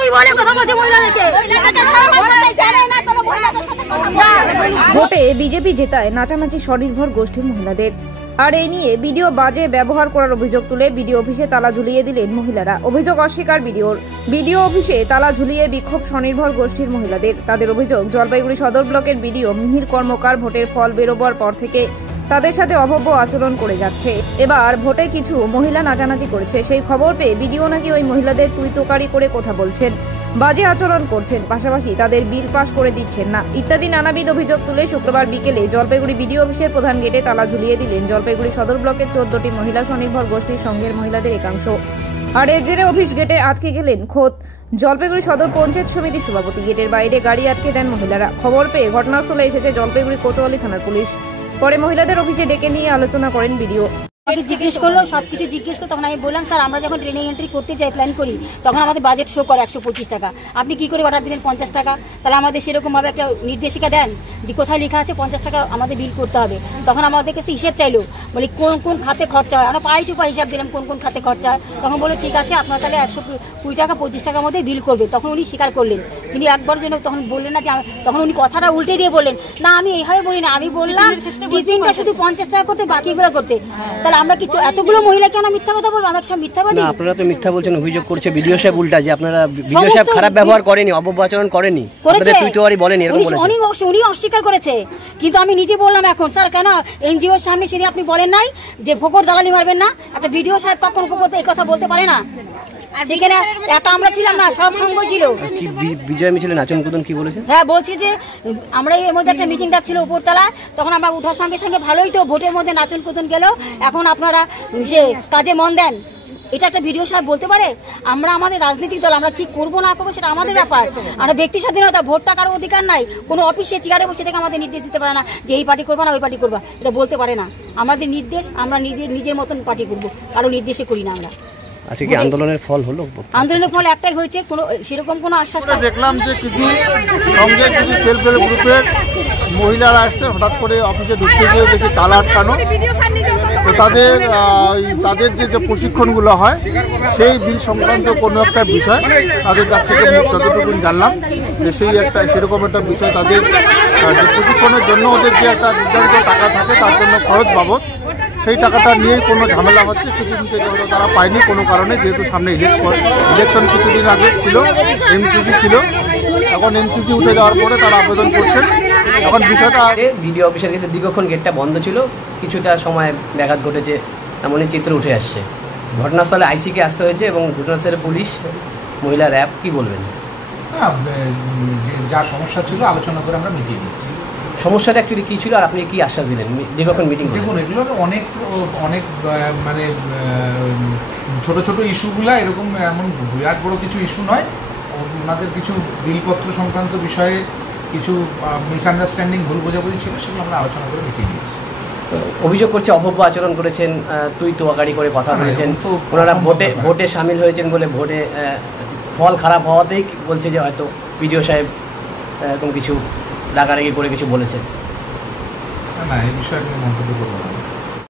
তুই বলে কথা বলছে মহিলাদেরকে। ভোটে বিজেপি জেতায় নাচানাচি স্বনির্ভর গোষ্ঠীর মহিলাদের। আর এই নিয়ে ভিডিও বাজে ব্যবহার করার অভিযোগ তুলে বিডিও অফিসে তালা ঝুলিয়ে দিলেন মহিলারা। অভিযোগ অস্বীকার বিডিও অফিসে তালা ঝুলিয়ে বিক্ষোভ স্বনির্ভর গোষ্ঠীর মহিলাদের। তাদের অভিযোগ, জলপাইগুড়ি সদর ব্লকের বিডিও মিহির কর্মকার ভোটের ফল বেরোবার পর থেকে তাদের সাথে অভব্য আচরণ করে যাচ্ছে। এবার ভোটে কিছু মহিলা নাচানাচি করেছে, সেই খবর পেয়ে বিডিও নাকি ওই মহিলাদের তুই তোকারি করে কথা বলছেন, বাজে আচরণ করছেন, পাশাপাশি তাদের বিল পাস করে দিচ্ছেন না ইত্যাদি নানাবিধ অভিযোগ তুলে শুক্রবার বিকেলে জলপাইগুড়ি বিডিও অফিসের প্রধান গেটে তালা ঝুলিয়ে দিলেন জলপাইগুড়ি সদর ব্লকের 14টি মহিলা স্বনির্ভর গোষ্ঠীর সংঘের মহিলাদের একাংশ। আর এর জেরে অফিস গেটে আটকে গেলেন খোদ জলপাইগুড়ি সদর পঞ্চায়েত সমিতির সভাপতি। গেটের বাইরে গাড়ি আটকে দেন মহিলারা। খবর পেয়ে ঘটনাস্থলে এসেছে জলপাইগুড়ি কোতোয়ালি থানার পুলিশ। পরে মহিলাদের অফিসে ডেকে নিয়ে আলোচনা করেন বিডিও। জিজ্ঞেস করলো, সবকিছু জিজ্ঞেস করলো। তখন আমি বললাম, স্যার আমরা যখন ট্রেনিং এন্ট্রি করতে যাই, প্ল্যান করি, তখন আমাদের বাজেট শো করে 125 টাকা। আপনি কি করে অর্ডার দিলেন 50 টাকা? তাহলে আমাদের সেরকমভাবে একটা নির্দেশিকা দেন যে কোথায় লেখা আছে 50 টাকা আমাদের বিল করতে হবে। তখন আমাদের কাছে হিসেব চাইলো, বলি কোন কোন খাতে খরচা হয়। আমরা পাই টু পাই হিসাব দিলাম কোন কোন খাতে খরচা হয়। তখন বলে ঠিক আছে, আপনারা তাহলে 120 টাকা 25 টাকার মধ্যে বিল করবে। তখন উনি স্বীকার করলেন। তিনি একবার জন্য তখন বললেন না যে, তখন উনি কথাটা উল্টে দিয়ে বললেন, না আমি এইভাবে বলি না, আমি বললাম টিফিনটা শুধু 50 টাকা করতে, বাকিগুলো করতে। তাহলে আমরা কি এতগুলো মহিলাকে আমরা মিথ্যা কথা বলবো? আমরা সব মিথ্যাবাদী? আপনারা তো মিথ্যা বলছেন, অভিযোগ করছে বিডিও সাহেব উল্টা যে আপনারা বিডিও সাহেব খারাপ ব্যবহার করেনি, অভব্য আচরণ করেনি, আপনাদের টুইটারে বলেনি, এরকম বলেছেন। উনি অস্বীকার করেছে, কিন্তু আমি নিজে বললাম এখন, স্যার কেন এনজিওর সামনে সেদিন আপনি বলেন নাই যে ফোকর দালালি মারবেন না? একটা বিডিও সাহেব কখন করতে এই কথা বলতে পারে না? সেখানে একা আমরা ছিলাম না, সব সঙ্গ ছিল। বিজয় মিছিলে নাচন কুদন কি বলেছেন? হ্যাঁ, বলছি যে আমরা এর মধ্যে একটা মিটিং ডাকছিল উপরতলায়, তখন আমরা উঠার সঙ্গে সঙ্গে ভালোই তো ভোটের মধ্যে নাচন কুদন গেল, এখন আপনারা সে কাজে মন দেন। এটা একটা ভিডিও সাহেব বলতে পারে? আমরা আমাদের রাজনৈতিক দল, আমরা কি করবো না করবো সেটা আমাদের ব্যাপার। আমরা ব্যক্তি স্বাধীনতা, ভোটটা কারো অধিকার নাই। কোনো অফিসে চেয়ারে বসে থেকে আমাদের নির্দেশ দিতে পারে না যে এই পার্টি করবো না ওই পার্টি করবো, এটা বলতে পারে না। আমাদের নির্দেশ, আমরা নিজের মতন পার্টি করবো, কারো নির্দেশে করি না আমরা। আজকে কি আন্দোলনের ফল হলো? আন্দোলনের ফল একটাই হয়েছে, কোনো সেরকম কোনো আশ্বাস দেখলাম যে কিছু সঙ্গে কিছু সেলফ হেল্প গ্রুপের মহিলারা আসছে, হঠাৎ করে অফিসে ঢুকতে গিয়ে দেখি তালা আটকানো। তো তাদের যে প্রশিক্ষণগুলো হয় সেই বিল সংক্রান্ত কোনো একটা বিষয় তাদের কাছ থেকে যতটুকু জানলাম যে সেরকম একটা বিষয়, তাদের যে প্রশিক্ষণের জন্য ওদের যে একটা নির্ধারিত টাকা থাকে তার জন্য খরচ বাবদ, সেই টাকাটা নিয়েই কোনো ঝামেলা হচ্ছে। কিছুদিন থেকে হয়তো তারা পায়নি কোনো কারণে, যেহেতু সামনে ইলেকশন কিছুদিন আগে ছিল, এমসিসি ছিল, এখন এমসিসি উঠে যাওয়ার পরে তারা আবেদন করছেন। এখন বিষয়টা বিডিও অফিসের ক্ষেত্রে দীর্ঘক্ষণ গেটটা বন্ধ ছিল, কিছুটা সময় ব্যাঘাত ঘটেছে এমনই চিত্র উঠে আসছে। ঘটনাস্থলে আইসিকে আসতে হয়েছে এবং ঘটনাস্থলে পুলিশ, মহিলা র্যাব, কি বলবেন? যা সমস্যা ছিল আলোচনা করে আমরা মিটিয়ে নিয়েছি। সমস্যাটা অ্যাকচুয়ালি কী ছিল আর আপনি কি আশ্বাস দিলেন দীর্ঘক্ষণ মিটিং? দেখুন, এগুলো অনেক মানে ছোট ছোট ইস্যুগুলা, এরকম এমন বিরাট বড় কিছু ইস্যু নয়। ওনাদের কিছু বিলপত্র সংক্রান্ত বিষয়ে কিছু মিসআন্ডারস্ট্যান্ডিং, ভুল বোঝাবুঝি ছিল, সেগুলো আমরা আলোচনা করে মিটিয়ে নিয়েছি। অভিযোগ করছে অভব্য আচরণ করেছেন, তুই তোয়াকারি করে কথা বলেছেন, ওনারা ভোটে সামিল হয়েছেন বলে ভোটে ফল খারাপ হওয়াতেই বলছে যে হয়তো বিডিও সাহেব এরকম কিছু রাগারাগি করে কিছু বলেছেন। না, এই বিষয়ে আমি মন্তব্য করবো না।